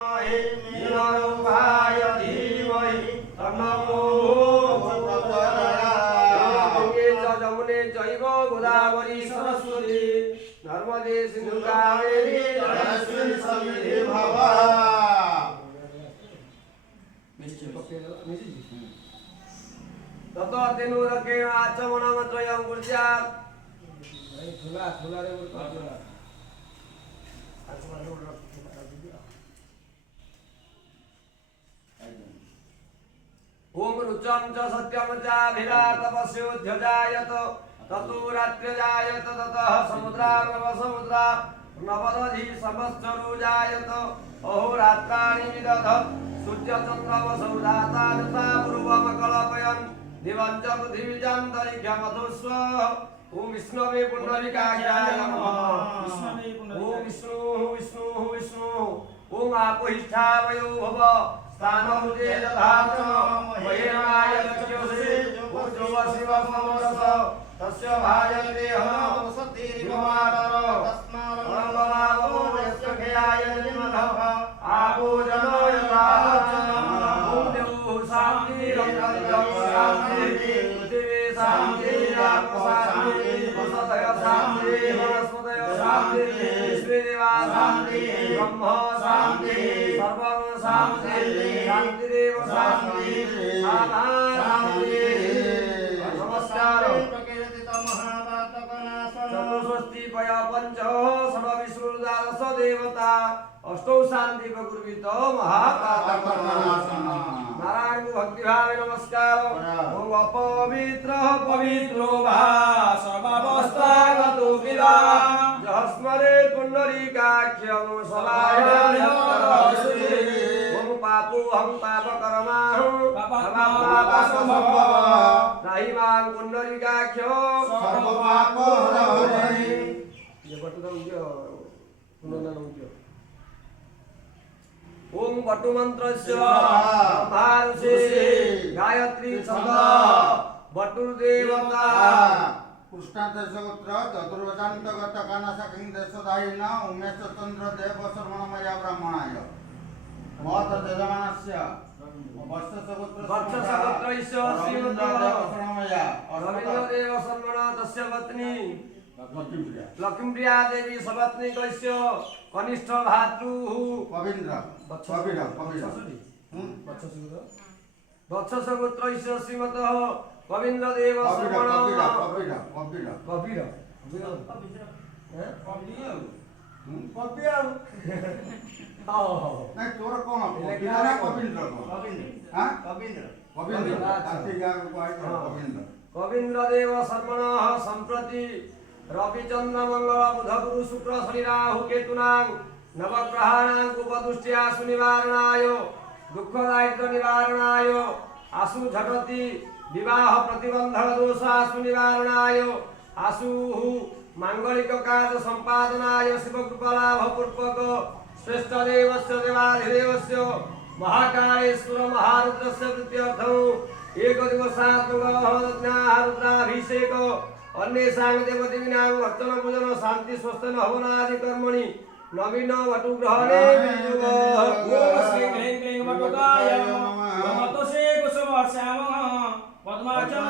नीलरूपाय धीमहि तन्नो गंगे च जमुने चैव गोदावरी सरस्वती नर्मदे सिन्धु कावेरी जलेस्मिन् सन्निधि भव। ततो तेनुरकेण आचमनमत्रयं कुर्यात्। ओम रुचं च सत्यं चाभिरात तपस्योऽध्यजायत ततो रात्र्यजायत ततः समुद्रार्णवसमुद्रा नवदधि समश्चरो जायत अहोरात्राणि विदधत् सूर्यचन्द्रमसौ जाता यथा पूर्वमकल्पयन् दिवं च पृथिवीजान्तरिक्षमधुस्व। ओम विष्णवे पुण्डरीकाक्षाय नमः। ओम विष्णु ओम आपोहिष्ठावयो भव स्थानमुदे दधात महेमाय लक्ष्योऽसि ऊर्ध्व शिवमनस तस्य भाजन्ते हनवसतिर्विमातर तस्मान्नमावो यस्य खेयाय निमधः आपो जनो यथा ओम देवो शान्तिरन्तरिक्षं शान्तिः पृथिवी शान्तिः आपो शान्तिः वसतय शान्तिः वनस्पतय शान्तिः विश्वेदेवा शान्तिः ब्रह्म शान्तिः सर्वं शान्तिः शान्तिरेव शान्तिः शान्तिः। नमस्कार। चतुष्षष्टि पया पंच सर्वविष्णुर्द्वादश देवता अष्टौ शांति प्रकुर्वित महापातकनाशनः। नारायण को भक्ति भावे नमस्कार। ओम अपवित्र पवित्रो वा सर्वावस्थागतो विदा यः स्मरेत् पुण्डरीकाख्यं सदायान्यस्तरस्ते। ओम पापो हम पापकर्माहं पापसम्भवः नहि मां पुण्डरीकाख्यो सर्वपापहरहरि। ये बटुदं यो पुनर्नाम यो ओम बटु मंत्रस्य ब्रह्मार्षि गायत्री छन्द बटुर्देवता कृष्णदेशगोत्र चतुर्वेदान्तगत कानाशाखिं देशदायिन उमेशचन्द्र देव शर्मणमया ब्राह्मणाय मत यजमानस्य वर्षसगोत्रस्य श्रीमद्देवशर्मणमया रवीन्द्रदेव शर्मण तस्य पत्नी लक्ष्मीप्रिया देवी सपत्नी कस्य कनिष्ठ भातृः वत्ससगोत्रस्य श्रीमतः कवीन्द्रदेव शर्मण कवीन्द्रदेव शर्मण सम्प्रति रविचंद्र मंगल बुध गुरु शुक्र शनि राहु केतुनां नवग्रहाणां उपदुष्ट्या सुनिवारणाय दुख दारिद्र निवारणाय आशु झटति विवाह प्रतिबंधक दोषासु निवारणाय आशु मांगलिक कार्य संपादनाय शिव कृपा लाभ पूर्वक श्रेष्ठ देवस्य देवाधिदेवस्य महाकालेश्वर महारुद्रस्य प्रीत्यर्थं एक दिवसात्मक रुद्राभिषेक अन्येषां देवदेवीनां अर्चन पूजन शांति स्वस्ति हवनादि कर्मणि नवीन वटु ग्रहणे विनियोग। ओम श्री क्लीं क्लीं वटुकाय नमः। श्री कुसुम श्यामः पद्मार्चन